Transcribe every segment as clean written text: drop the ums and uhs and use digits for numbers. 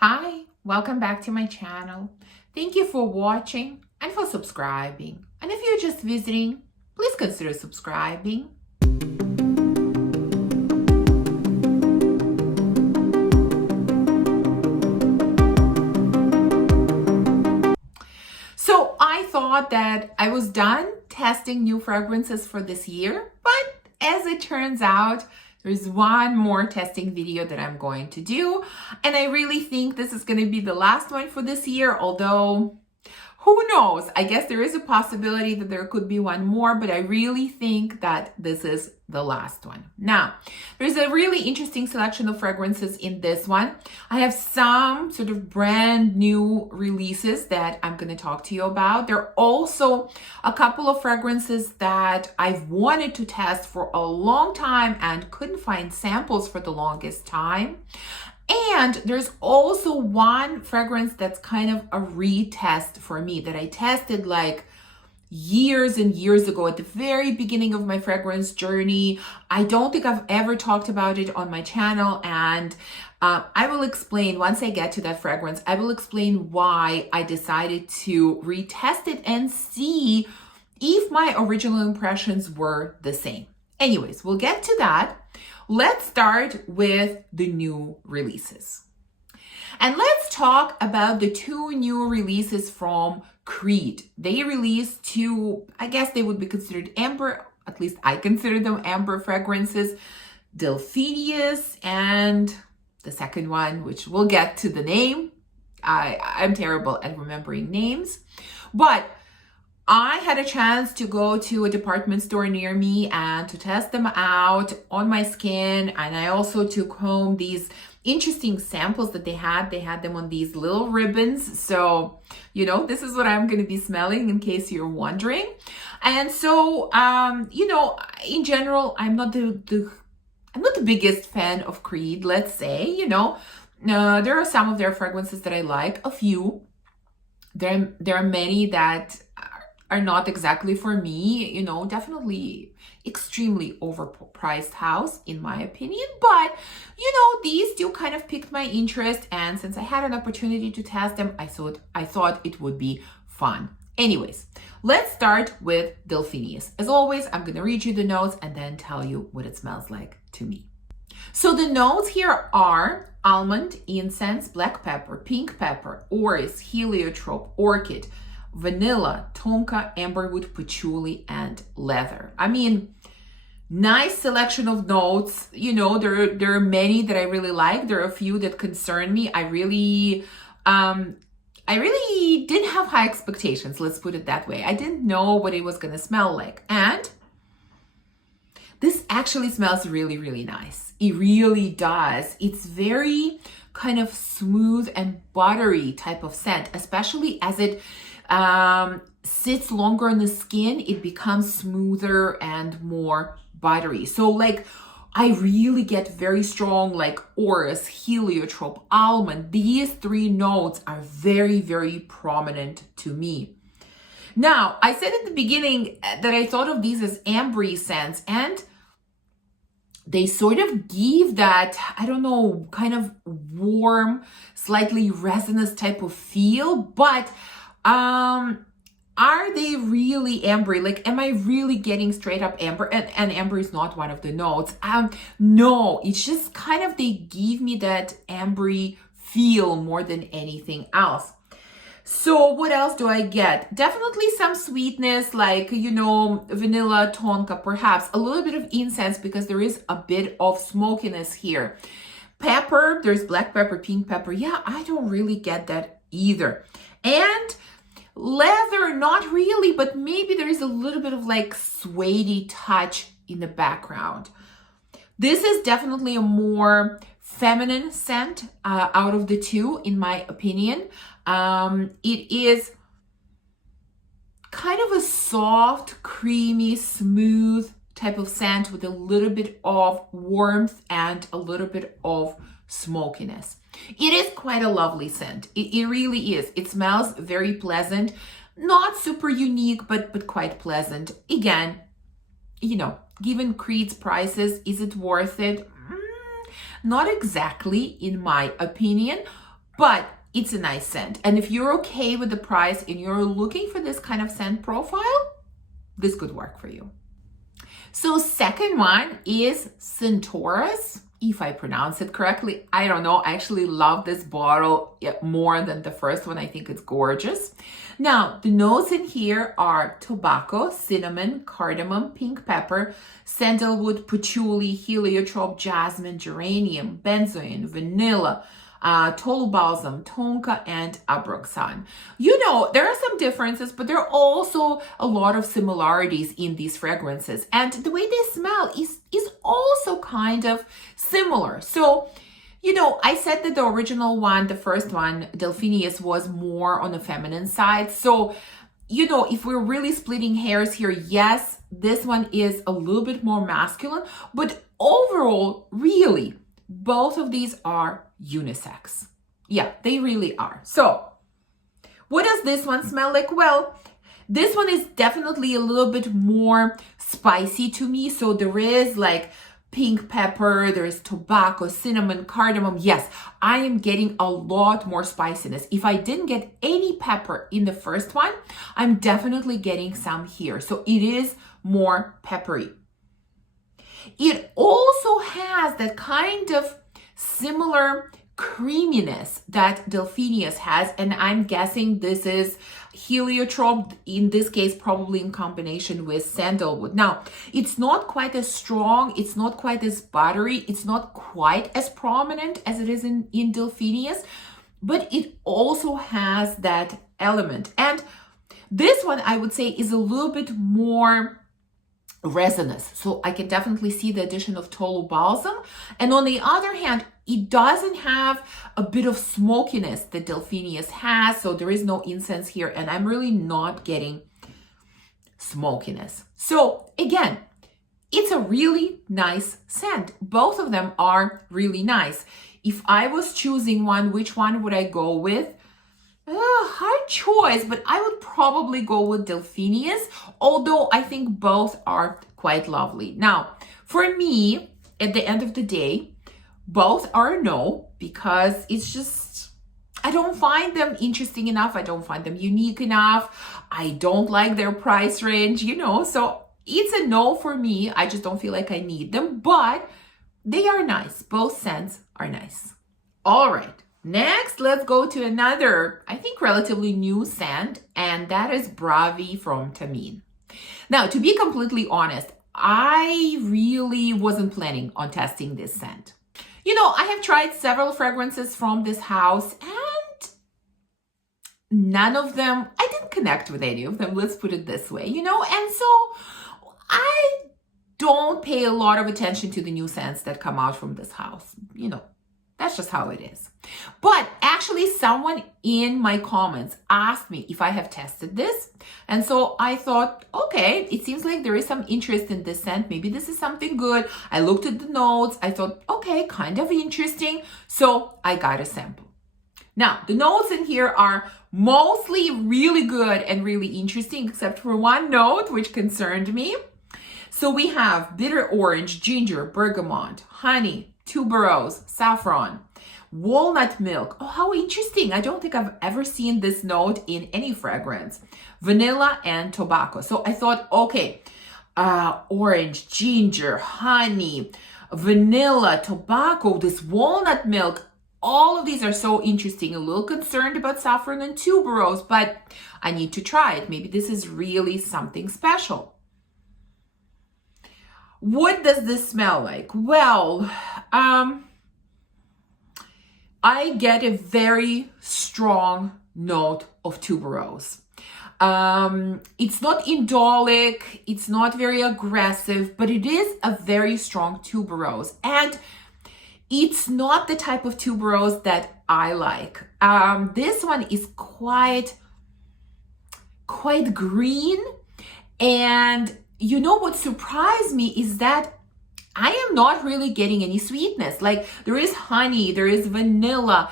Hi, welcome back to my channel. Thank you for watching and for subscribing. And if you're just visiting, please consider subscribing. So I thought that I was done testing new fragrances for this year, but as it turns out, there's one more testing video that I'm going to do, and I really think this is going to be the last one for this year, although who knows? I guess there is a possibility that there could be one more, but I really think that this is the last one. Now, there's a really interesting selection of fragrances in this one. I have some sort of brand new releases that I'm going to talk to you about. There are also a couple of fragrances that I've wanted to test for a long time and couldn't find samples for the longest time. And there's also one fragrance that's kind of a retest for me that I tested like years and years ago at the very beginning of my fragrance journey. I don't think I've ever talked about it on my channel, and I will explain once I get to that fragrance. I will explain why I decided to retest it and see if my original impressions were the same. Anyways, we'll get to that. Let's start with the new releases. And let's talk about the two new releases from Creed. They released two, I guess they would be considered amber, at least I consider them amber fragrances, Delphinius and the second one, which we'll get to the name. I'm terrible at remembering names, but I had a chance to go to a department store near me and to test them out on my skin. And I also took home these interesting samples that they had. They had them on these little ribbons. So, this is what I'm going to be smelling in case you're wondering. And so, in general, I'm not the biggest fan of Creed, let's say, there are some of their fragrances that I like, a few. There are many that are not exactly for me, definitely extremely overpriced house in my opinion, but these two kind of piqued my interest, and since I had an opportunity to test them, I thought it would be fun. Anyways, let's start with Delphinius. As always, I'm gonna read you the notes and then tell you what it smells like to me. So the notes here are almond, incense, black pepper, pink pepper, orris, heliotrope, orchid, vanilla, tonka, amberwood, patchouli, and leather. I mean, nice selection of notes. There are many that I really like. There are a few that concern me. I really didn't have high expectations. Let's put it that way. I didn't know what it was gonna smell like, and this actually smells really, really nice. It really does. It's very kind of smooth and buttery type of scent, especially as it sits longer on the skin. It becomes smoother and more buttery. So I really get very strong orris, heliotrope, almond. These three notes are very, very prominent to me. Now, I said at the beginning that I thought of these as ambery scents, and they sort of give that, I don't know, kind of warm, slightly resinous type of feel, but are they really ambery? Am I really getting straight up amber? And amber is not one of the notes. No, it's just kind of, they give me that ambery feel more than anything else. So what else do I get? Definitely some sweetness, vanilla, tonka, perhaps a little bit of incense, because there is a bit of smokiness here. Pepper, there's black pepper, pink pepper. Yeah, I don't really get that either. And leather, not really, but maybe there is a little bit of suede touch in the background. This is definitely a more feminine scent out of the two, in my opinion. It is kind of a soft, creamy, smooth type of scent with a little bit of warmth and a little bit of smokiness. It is quite a lovely scent. It really is. It smells very pleasant, not super unique, but quite pleasant. Again, given Creed's prices, is it worth it? Not exactly, in my opinion. but it's a nice scent. And if you're okay with the price and you're looking for this kind of scent profile, this could work for you. So second one is Centaurus, if I pronounce it correctly. I don't know. I actually love this bottle more than the first one. I think it's gorgeous. Now, the notes in here are tobacco, cinnamon, cardamom, pink pepper, sandalwood, patchouli, heliotrope, jasmine, geranium, benzoin, vanilla, tolu balsam, tonka, and abroxan. You know, there are some differences, but there are also a lot of similarities in these fragrances. And the way they smell is also kind of similar. So, you know, I said that the original one, the first one, Delphinius, was more on the feminine side. So, you know, if we're really splitting hairs here, yes, this one is a little bit more masculine, but overall, really, both of these are unisex. Yeah, they really are. So what does this one smell like? Well, this one is definitely a little bit more spicy to me. So there is like pink pepper, there's tobacco, cinnamon, cardamom. Yes, I am getting a lot more spiciness. If I didn't get any pepper in the first one, I'm definitely getting some here. So it is more peppery. It also has that kind of similar creaminess that Delphinius has, and I'm guessing this is heliotrope, in this case probably in combination with sandalwood. Now, it's not quite as strong, it's not quite as buttery, it's not quite as prominent as it is in Delphinius, but it also has that element. And this one, I would say, is a little bit more resinous. So I can definitely see the addition of tolu balsam. And on the other hand, it doesn't have a bit of smokiness that Delphinius has. So there is no incense here, and I'm really not getting smokiness. So again, it's a really nice scent. Both of them are really nice. If I was choosing one, which one would I go with? Hard choice, but I would probably go with Delphinius, although I think both are quite lovely. Now, for me, at the end of the day, both are a no, because it's just, I don't find them interesting enough. I don't find them unique enough. I don't like their price range, you know, so it's a no for me. I just don't feel like I need them, but they are nice. Both scents are nice. All right. Next, let's go to another, I think, relatively new scent, and that is Bravi from Thameen. Now, to be completely honest, I really wasn't planning on testing this scent. You know, I have tried several fragrances from this house, and none of them, I didn't connect with any of them, let's put it this way, you know, and so I don't pay a lot of attention to the new scents that come out from this house, you know. That's just how it is. But actually, someone in my comments asked me if I have tested this. And so I thought, okay, it seems like there is some interest in this scent. Maybe this is something good. I looked at the notes. I thought, okay, kind of interesting. So I got a sample. Now, the notes in here are mostly really good and really interesting, except for one note, which concerned me. So we have bitter orange, ginger, bergamot, honey, tuberose, saffron, walnut milk. Oh, how interesting. I don't think I've ever seen this note in any fragrance. Vanilla and tobacco. So I thought, okay, orange, ginger, honey, vanilla, tobacco, this walnut milk. All of these are so interesting. A little concerned about saffron and tuberose, but I need to try it. Maybe this is really something special. What does this smell like? Well, I get a very strong note of tuberose. It's not indolic, it's not very aggressive, but it is a very strong tuberose. And it's not the type of tuberose that I like. This one is quite green, and you know what surprised me is that I am not really getting any sweetness. Like, there is honey, there is vanilla.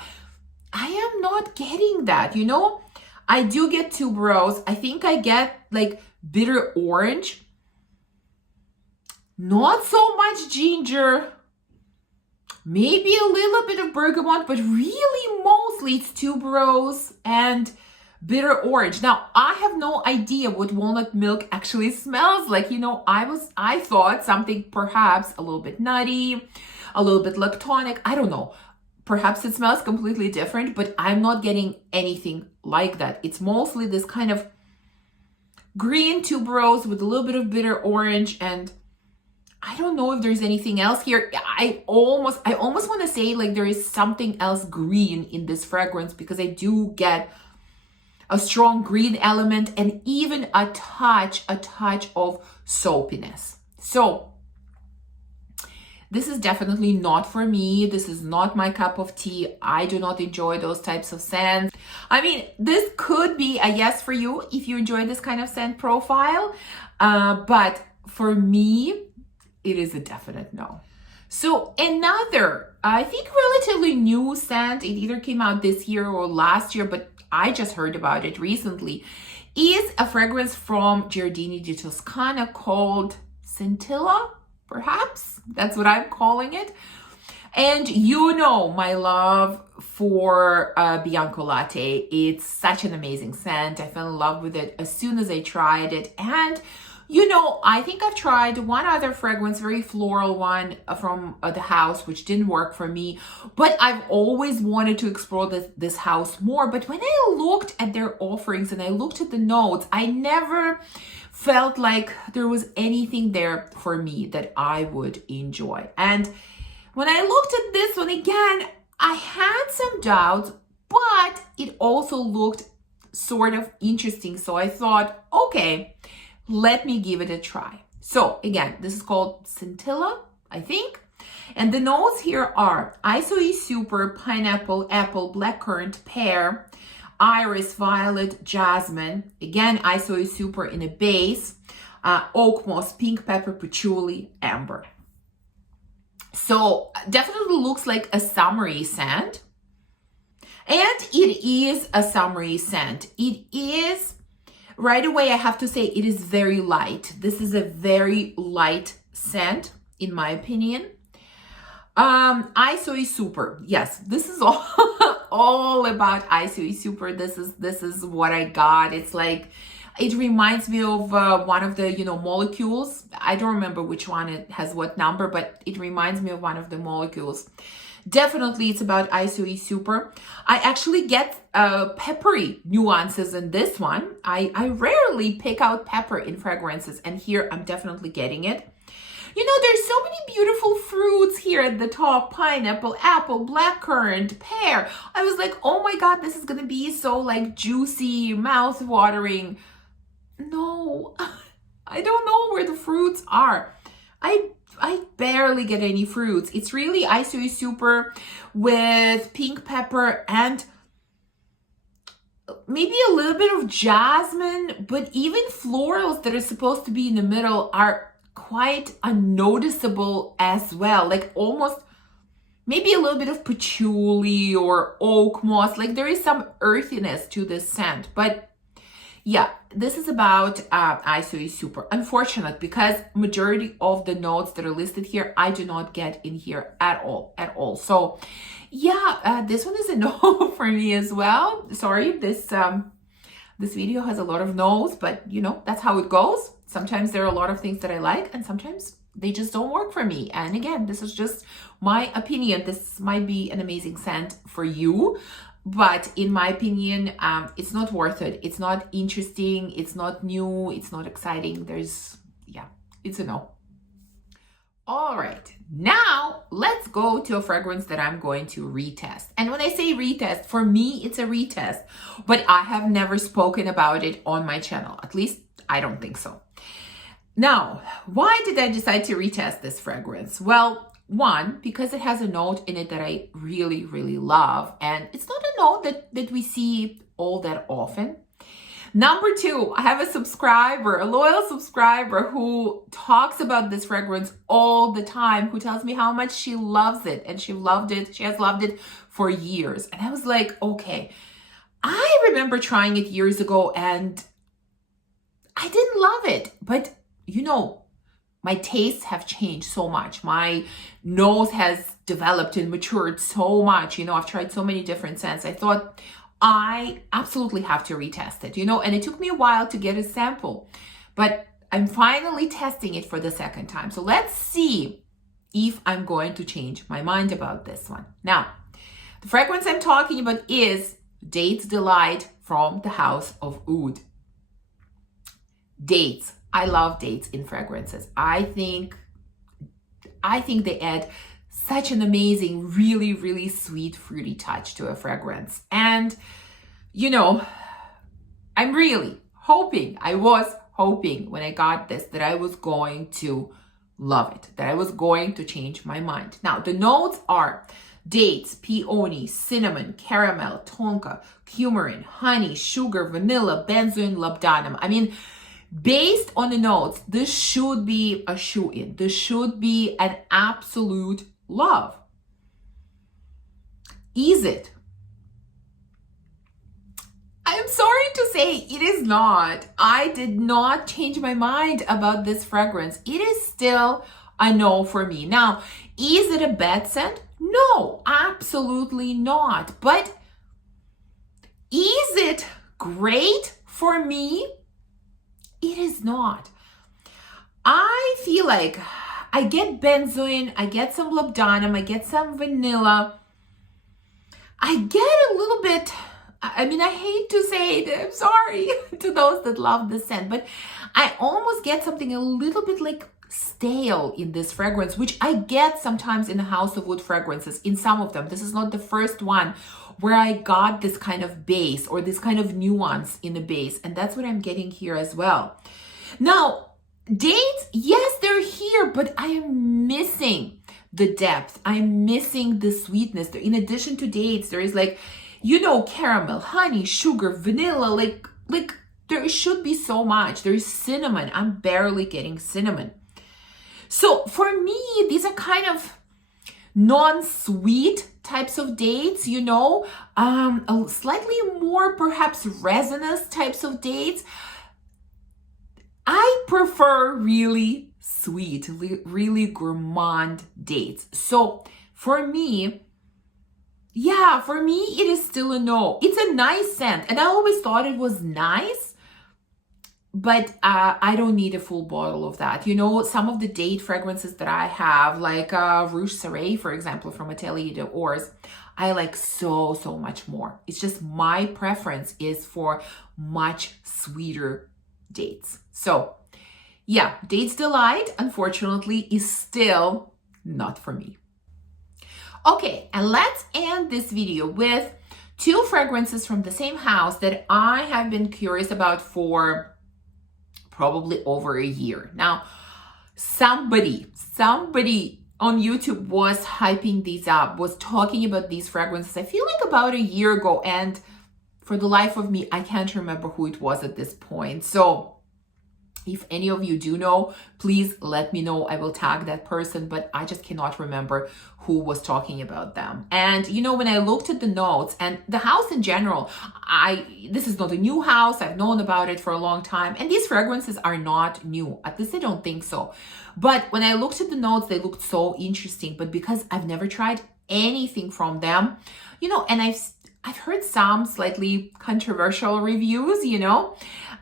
I am not getting that, you know? I do get tuberose. I think I get like bitter orange. Not so much ginger. Maybe a little bit of bergamot, but really mostly it's tuberose and bitter orange. Now, I have no idea what walnut milk actually smells like. You know, I thought something perhaps a little bit nutty, a little bit lactonic. I don't know. Perhaps it smells completely different, but I'm not getting anything like that. It's mostly this kind of green tuberose with a little bit of bitter orange, and I don't know if there's anything else here. I almost want to say like there is something else green in this fragrance, because I do get a strong green element and even a touch of soapiness. So this is definitely not for me. This is not my cup of tea. I do not enjoy those types of scents. I mean, this could be a yes for you if you enjoy this kind of scent profile. But for me, it is a definite no. So another, I think, relatively new scent, it either came out this year or last year, but I just heard about it recently, is a fragrance from Giardini di Toscana called Scintilla, perhaps? That's what I'm calling it. And you know my love for Bianco Latte. It's such an amazing scent. I fell in love with it as soon as I tried it. And you know, I think I've tried one other fragrance, very floral one from the house, which didn't work for me. But I've always wanted to explore this house more. But when I looked at their offerings and I looked at the notes, I never felt like there was anything there for me that I would enjoy. And when I looked at this one again, I had some doubts, but it also looked sort of interesting. So I thought, okay, let me give it a try. So again, this is called Scintilla, I think. And the notes here are Isoe Super, pineapple, apple, blackcurrant, pear, iris, violet, jasmine. Again, Isoe Super in a base, oak moss, pink pepper, patchouli, amber. So definitely looks like a summery scent. And it is a summery scent. It is, right away, I have to say, it is very light. This is a very light scent, in my opinion. Isoe Super. Yes, this is all about Isoe Super. This is what I got. It's like, it reminds me of one of the, molecules. I don't remember which one it has what number, but it reminds me of one of the molecules. Definitely, it's about Isoe Super. I actually get peppery nuances in this one. I rarely pick out pepper in fragrances, and here I'm definitely getting it. There's so many beautiful fruits here at the top. Pineapple, apple, blackcurrant, pear. I was like, oh my God, this is going to be so like juicy, mouth-watering. No, I don't know where the fruits are. I barely get any fruits. It's really Isoe Super with pink pepper and maybe a little bit of jasmine, but even florals that are supposed to be in the middle are quite unnoticeable as well. Like almost maybe a little bit of patchouli or oak moss. Like there is some earthiness to this scent, but yeah, this is about Isoe Super. Unfortunate, because majority of the notes that are listed here, I do not get in here at all. So yeah, this one is a no for me as well. Sorry, this video has a lot of no's, but that's how it goes. Sometimes there are a lot of things that I like, and sometimes they just don't work for me. And again, this is just my opinion. This might be an amazing scent for you, but in my opinion, it's not worth it. It's not interesting. It's not new. It's not exciting. It's a no. All right, now let's go to a fragrance that I'm going to retest. And when I say retest, for me, it's a retest, but I have never spoken about it on my channel. At least I don't think so. Now, why did I decide to retest this fragrance? Well, one, because it has a note in it that I really, really love. And it's not a note that we see all that often. Number two, I have a loyal subscriber who talks about this fragrance all the time, who tells me how much she loves it. And she has loved it for years. And I was like, okay, I remember trying it years ago and I didn't love it. But my tastes have changed so much. My nose has developed and matured so much. You know, I've tried so many different scents. I thought I absolutely have to retest it, you know, and it took me a while to get a sample, but I'm finally testing it for the second time. So let's see if I'm going to change my mind about this one. Now, the fragrance I'm talking about is Dates Delight from the House of Oud. Dates. I love dates in fragrances. I think they add such an amazing, really, really sweet, fruity touch to a fragrance. And, you know, I'm really hoping, I was hoping when I got this that I was going to love it, that I was going to change my mind. Now, the notes are dates, peony, cinnamon, caramel, tonka, coumarin, honey, sugar, vanilla, benzoin, labdanum. I mean, based on the notes, this should be a shoe-in. This should be an absolute love. Is it? I'm sorry to say it is not. I did not change my mind about this fragrance. It is still a no for me. Now, is it a bad scent? No, absolutely not. But is it great for me? It is not. I feel like I get benzoin, I get some labdanum, I get some vanilla. I get a little bit, I mean, I hate to say it, I'm sorry to those that love the scent, but I almost get something a little bit like stale in this fragrance, which I get sometimes in the House of Oud fragrances, in some of them. This is not the first one where I got this kind of base or this kind of nuance in the base, and that's what I'm getting here as well. Now, dates, yes, they're here, but I am missing the depth. I'm missing the sweetness. In addition to dates, there is like, you know, caramel, honey, sugar, vanilla, like there should be so much. There is cinnamon. I'm barely getting cinnamon. So for me, these are kind of non-sweet types of dates, you know, slightly more perhaps resinous types of dates. I prefer really sweet, really gourmand dates. So for me, yeah, for me, it is still a no. It's a nice scent, and I always thought it was nice, but I don't need a full bottle of that. You know, some of the date fragrances that I have, like Rouge Soleil, for example, from Atelier des Ors, I like so much more. It's just my preference is for much sweeter dates. So yeah, Dates Delight, unfortunately, is still not for me. Okay, and let's end this video with two fragrances from the same house that I have been curious about for probably over a year. Now, somebody on YouTube was hyping these up, was talking about these fragrances, I feel like about a year ago, and for the life of me, I can't remember who it was at this point. So if any of you do know, please let me know. I will tag that person, but I just cannot remember who was talking about them. And you know, when I looked at the notes and the house in general, this is not a new house. I've known about it for a long time, and these fragrances are not new. At least I don't think so. But when I looked at the notes, they looked so interesting. But because I've never tried anything from them, you know, and I've heard some slightly controversial reviews, you know,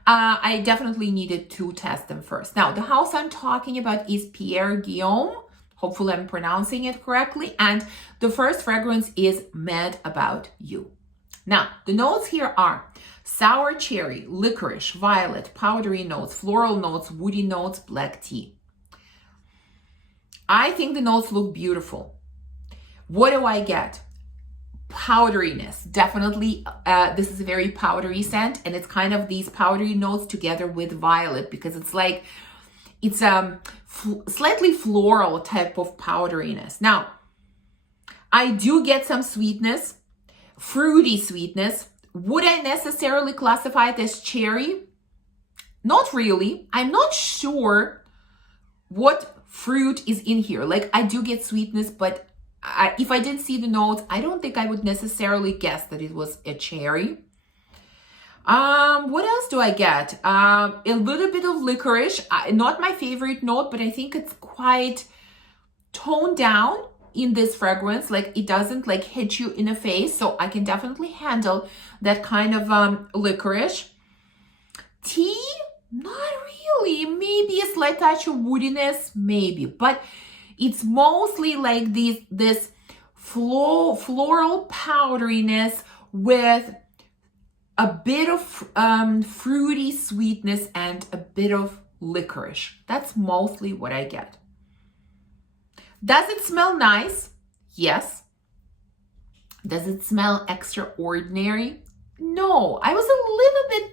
I definitely needed to test them first. Now, the house I'm talking about is Pierre, Guillaume. Hopefully I'm pronouncing it correctly. And the first fragrance is Mad About You. Now, the notes here are sour cherry, licorice, violet, powdery notes, floral notes, woody notes, black tea. I think the notes look beautiful. What do I get? Powderiness, definitely. This is a very powdery scent, and it's kind of these powdery notes together with violet, because it's like, it's slightly floral type of powderiness. Now, I do get some sweetness, fruity sweetness. Would I necessarily classify it as cherry? Not really. I'm not sure what fruit is in here. Like, I do get sweetness, but if I didn't see the notes, I don't think I would necessarily guess that it was a cherry. What else do I get? A little bit of licorice. Not my favorite note, but I think it's quite toned down. in this fragrance. Like it doesn't like hit you in the face. So I can definitely handle that kind of licorice. Tea, not really. Maybe a slight touch of woodiness, maybe. But it's mostly like this floral powderiness with a bit of fruity sweetness and a bit of licorice. That's mostly what I get. Does it smell nice? Yes. Does it smell extraordinary? No. I was a little bit,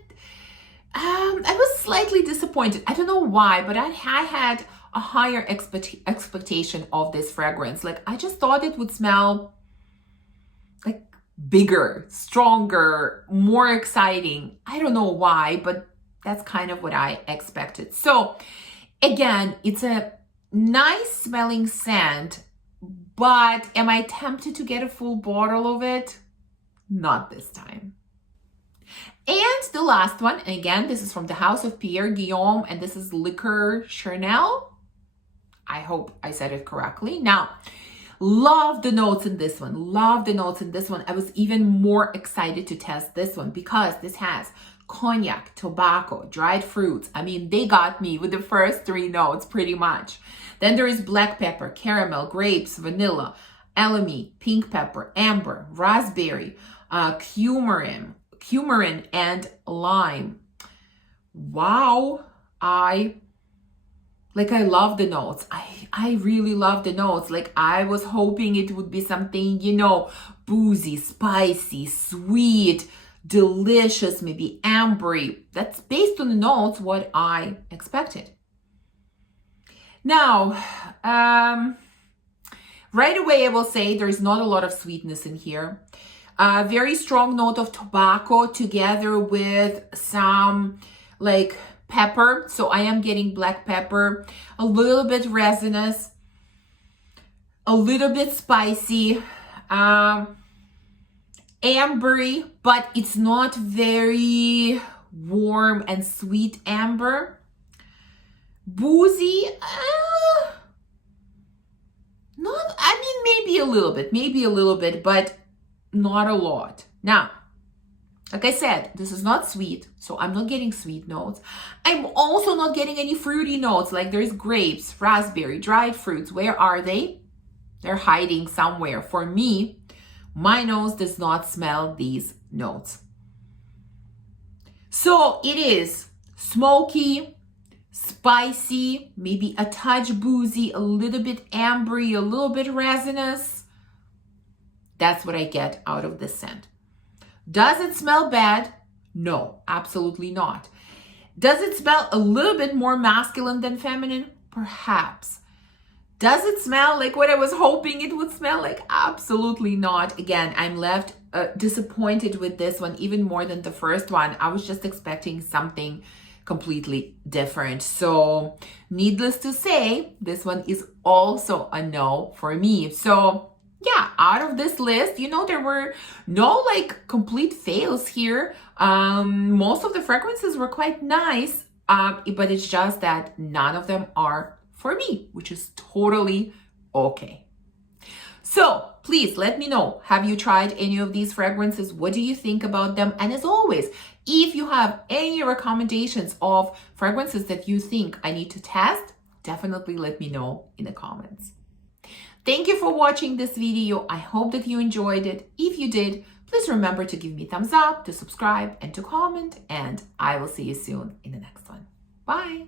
I was slightly disappointed. I don't know why, but I had a higher expectation of this fragrance. Like I just thought it would smell like bigger, stronger, more exciting. I don't know why, but that's kind of what I expected. So again, it's a nice smelling scent, but am I tempted to get a full bottle of it? Not this time. And the last one, and again, this is from the House of Pierre, Guillaume, and this is Liqueur Charnelle. I hope I said it correctly. Now, love the notes in this one. Love the notes in this one. I was even more excited to test this one because this has cognac, tobacco, dried fruits. I mean, they got me with the first three notes pretty much. Then there is black pepper, caramel, grapes, vanilla, elemi, pink pepper, amber, raspberry, cumarin, and lime. Wow. I love the notes. I really love the notes. Like I was hoping it would be something, you know, boozy, spicy, sweet, delicious, maybe ambery. That's based on the notes what I expected. Now, right away I will say there's not a lot of sweetness in here. Very strong note of tobacco together with some like pepper. So I am getting black pepper, a little bit resinous, a little bit spicy, ambery, but it's not very warm and sweet amber. Boozy, maybe a little bit, but not a lot. Now, like I said, this is not sweet, so I'm not getting sweet notes. I'm also not getting any fruity notes, like there's grapes, raspberry, dried fruits. Where are they? They're hiding somewhere. For me, my nose does not smell these notes. So it is smoky, spicy, maybe a touch boozy, a little bit ambery, a little bit resinous. That's what I get out of this scent. Does it smell bad? No, absolutely not. Does it smell a little bit more masculine than feminine? Perhaps. Does it smell like what I was hoping it would smell like? Absolutely not. Again, I'm left disappointed with this one even more than the first one. I was just expecting something completely different. So needless to say, this one is also a no for me. So yeah, out of this list, you know, there were no like complete fails here. Most of the fragrances were quite nice, but it's just that none of them are for me, which is totally okay. So please let me know, have you tried any of these fragrances? What do you think about them? And as always, if you have any recommendations of fragrances that you think I need to test, definitely let me know in the comments. Thank you for watching this video. I hope that you enjoyed it. If you did, please remember to give me a thumbs up, to subscribe, and to comment. And I will see you soon in the next one. Bye.